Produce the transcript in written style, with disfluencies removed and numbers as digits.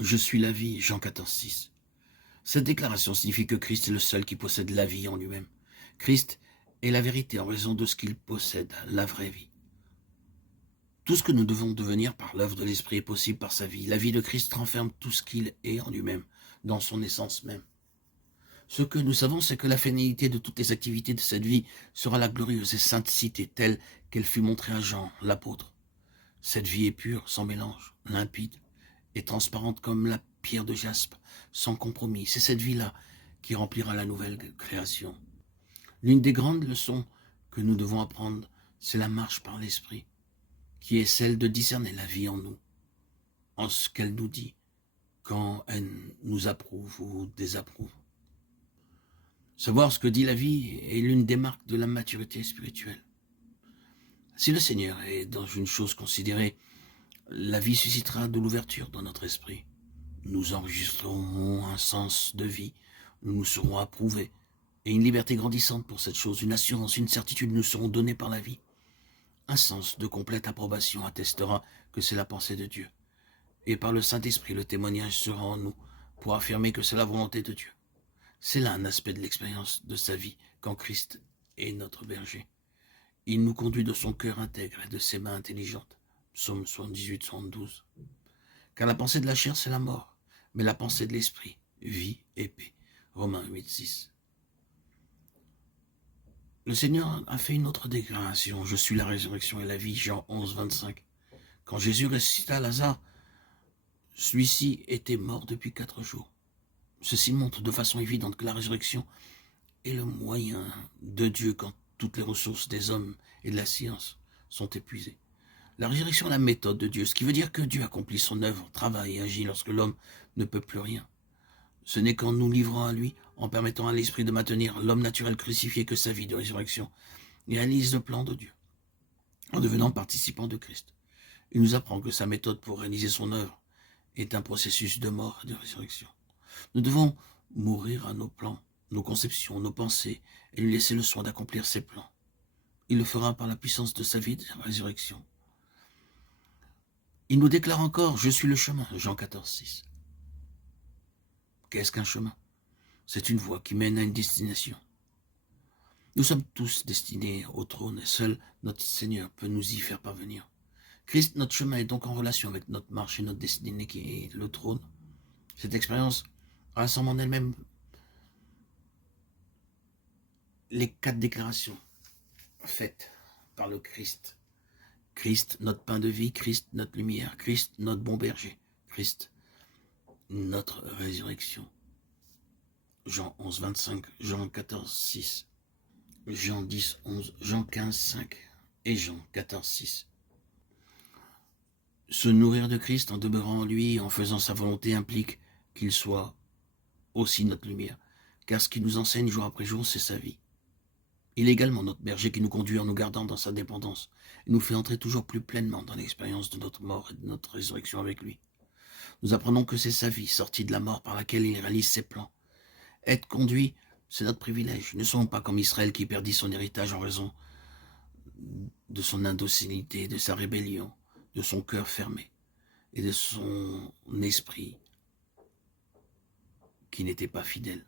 Je suis la vie, Jean 14,6. Cette déclaration signifie que Christ est le seul qui possède la vie en lui-même. Christ est la vérité en raison de ce qu'il possède, la vraie vie. Tout ce que nous devons devenir par l'œuvre de l'Esprit est possible par sa vie. La vie de Christ renferme tout ce qu'il est en lui-même, dans son essence même. Ce que nous savons, c'est que la finalité de toutes les activités de cette vie sera la glorieuse et sainte cité telle qu'elle fut montrée à Jean, l'apôtre. Cette vie est pure, sans mélange, limpide et transparente comme la pierre de jaspe, sans compromis. C'est cette vie-là qui remplira la nouvelle création. L'une des grandes leçons que nous devons apprendre, c'est la marche par l'Esprit, qui est celle de discerner la vie en nous, en ce qu'elle nous dit, quand elle nous approuve ou désapprouve. Savoir ce que dit la vie est l'une des marques de la maturité spirituelle. Si le Seigneur est dans une chose considérée, la vie suscitera de l'ouverture dans notre esprit. Nous enregistrerons un sens de vie, nous nous serons approuvés, et une liberté grandissante pour cette chose, une assurance, une certitude nous seront données par la vie. Un sens de complète approbation attestera que c'est la pensée de Dieu. Et par le Saint-Esprit, le témoignage sera en nous pour affirmer que c'est la volonté de Dieu. C'est là un aspect de l'expérience de sa vie quand Christ est notre berger. Il nous conduit de son cœur intègre et de ses mains intelligentes. Psaume 78, 72. Car la pensée de la chair, c'est la mort, mais la pensée de l'esprit, vie et paix. Romains 8, 6. Le Seigneur a fait une autre déclaration. Je suis la résurrection et la vie, Jean 11, 25. Quand Jésus ressuscita Lazare, celui-ci était mort depuis 4 jours. Ceci montre de façon évidente que la résurrection est le moyen de Dieu quand toutes les ressources des hommes et de la science sont épuisées. La résurrection est la méthode de Dieu, ce qui veut dire que Dieu accomplit son œuvre, travaille et agit lorsque l'homme ne peut plus rien. Ce n'est qu'en nous livrant à lui, en permettant à l'esprit de maintenir l'homme naturel crucifié que sa vie de résurrection réalise le plan de Dieu, en devenant participant de Christ. Il nous apprend que sa méthode pour réaliser son œuvre est un processus de mort et de résurrection. Nous devons mourir à nos plans, nos conceptions, nos pensées, et lui laisser le soin d'accomplir ses plans. Il le fera par la puissance de sa vie de résurrection. Il nous déclare encore, je suis le chemin, Jean 14, 6. Qu'est-ce qu'un chemin? C'est une voie qui mène à une destination. Nous sommes tous destinés au trône et seul notre Seigneur peut nous y faire parvenir. Christ, notre chemin, est donc en relation avec notre marche et notre destinée qui est le trône. Cette expérience rassemble en elle-même les 4 déclarations faites par le Christ. Christ, notre pain de vie, Christ, notre lumière, Christ, notre bon berger, Christ, notre résurrection. Jean 11, 25, Jean 14, 6, Jean 10, 11, Jean 15, 5 et Jean 14, 6. Se nourrir de Christ en demeurant en lui, en faisant sa volonté, implique qu'il soit aussi notre lumière, car ce qu'il nous enseigne jour après jour, c'est sa vie. Il est également notre berger qui nous conduit en nous gardant dans sa dépendance et nous fait entrer toujours plus pleinement dans l'expérience de notre mort et de notre résurrection avec lui. Nous apprenons que c'est sa vie, sortie de la mort, par laquelle il réalise ses plans. Être conduit, c'est notre privilège. Nous ne sommes pas comme Israël qui perdit son héritage en raison de son indocilité, de sa rébellion, de son cœur fermé et de son esprit qui n'était pas fidèle.